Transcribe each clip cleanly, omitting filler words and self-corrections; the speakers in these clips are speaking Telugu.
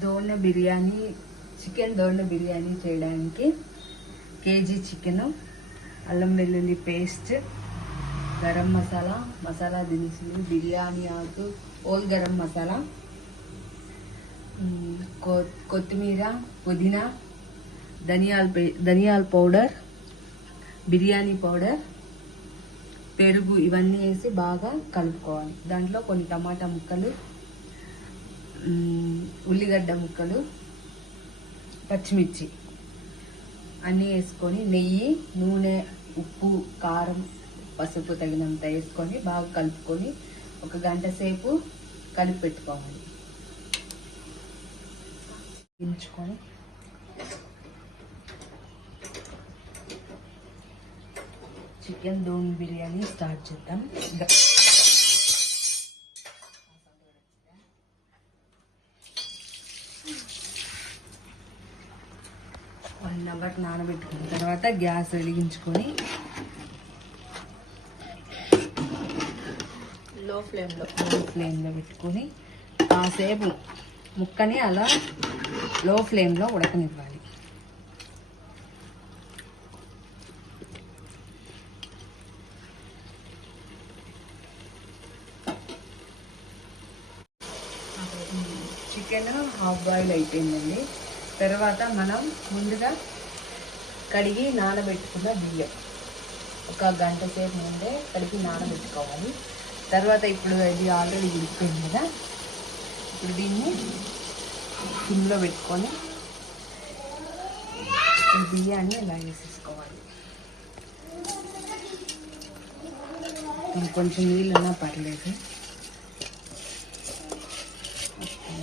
దోణ బిర్యానీ, చికెన్ దోణ బిర్యానీ చేయడానికి కేజీ చికెన్, అల్లం వెల్లుల్లి పేస్ట్, గరం మసాలా, మసాలా దినుసులు, బిర్యానీ ఆకు, ఓల్ గరం మసాలా, కొత్తిమీర, పుదీనా, ధనియాల పౌడర్, బిర్యానీ పౌడర్, పెరుగు ఇవన్నీ వేసి బాగా కలుపుకోవాలి. దాంట్లో కొన్ని టమాటా ముక్కలు, ఉల్లిగడ్డ ముక్కలు, పచ్చిమిర్చి అన్నీ వేసుకొని నెయ్యి, నూనె, ఉప్పు, కారం, పసుపు తగినంత వేసుకొని బాగా కలుపుకొని 1 గంట సేపు కలిపి పెట్టుకోవాలి. ఉంచుకొని చికెన్ దోమ్ బిర్యానీ స్టార్ట్ చేద్దాం. 1 అవర్ నానబెట్టుకున్న తర్వాత గ్యాస్ వెలిగించుకొని లో ఫ్లేమ్లో పెట్టుకొని కాసేపు ముక్కని అలా లో ఫ్లేమ్లో ఉడకనివ్వాలి. చికెన్ హాఫ్ బాయిల్ అయిపోయిందండి. తర్వాత మనం ముందుగా కడిగి నానబెట్టుకున్న బియ్యం 1 గంట సేపు ముందే కడిగి నానబెట్టుకోవాలి. తర్వాత ఇప్పుడు ఇది ఆల్రెడీ ఉడికిపోయింది కదా, ఇప్పుడు దీన్ని సిమ్లో పెట్టుకొని ఈ బియ్యాన్ని ఇలా వేసేసుకోవాలి. కొంచెం నీళ్ళు ఉన్నా పర్లేదు,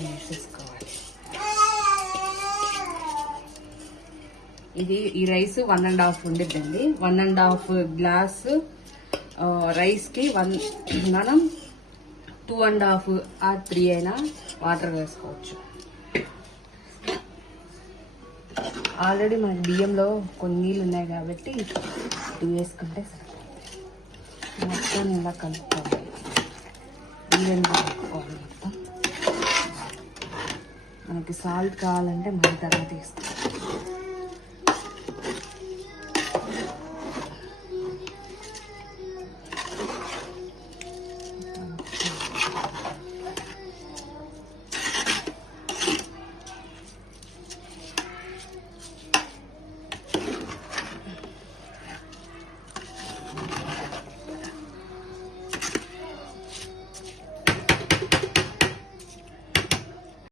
వేసేసుకోవాలి. ఈ రైస్ 1.5 ఉండిద్దండి. 1.5 గ్లాసు రైస్కి మనం 2.5 or 3 అయినా వాటర్ వేసుకోవచ్చు. ఆల్రెడీ మన బియ్యంలో కొన్ని నీళ్ళు ఉన్నాయి కాబట్టి 2 వేసుకుంటే సరిపోతుంది. మొత్తం ఇలా కలుపుకోవాలి, ఈవెన్గా కలుపుకోవాలి మొత్తం. మనకి సాల్ట్ కావాలంటే మన తర్వాత వేసుకోవాలి.